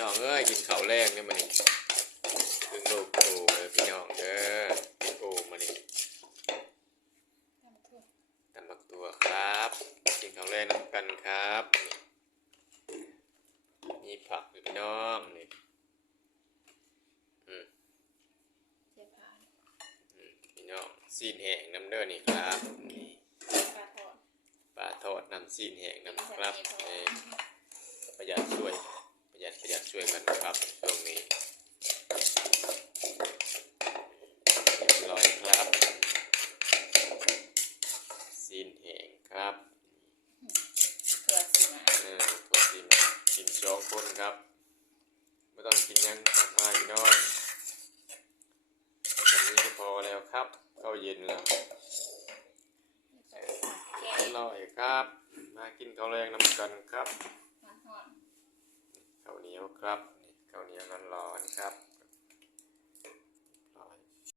น้องเอ้ยกินข้าวแรงเนี่ยมันนี่ถึงลูกโอ้เลยพี่น้องเด้อกินโอ้มานี่ตำบักตัวครับ กินข้าวแรงน้ำกันครับนี่มีผักอยู่พี่น้องนี่อืมเจ็บผ่านอืมพี่น้องซีนแห้งน้ำเด้อนี่ครับนี่ปลาทอดปลาทอดน้ำซีนแห้งน้ำครับเอ่อประหยัดช่วย ประหยัดประหยัดช่วยกันครับช่วงนี้เรียบร้อยครับซีนแห้งครับ ถั่วสีมา เออตัวซีนกินสอง คนครับไม่ต้องกินยังมากพี่น้องแบบนี้ก็พอแล้วครับเข้าเย็นแล้วแกอร่อยครับ มากินข้าวแรงน้ำกันครับมันหอนข้าวเหนียวครับนี่ข้าวเหนียวร้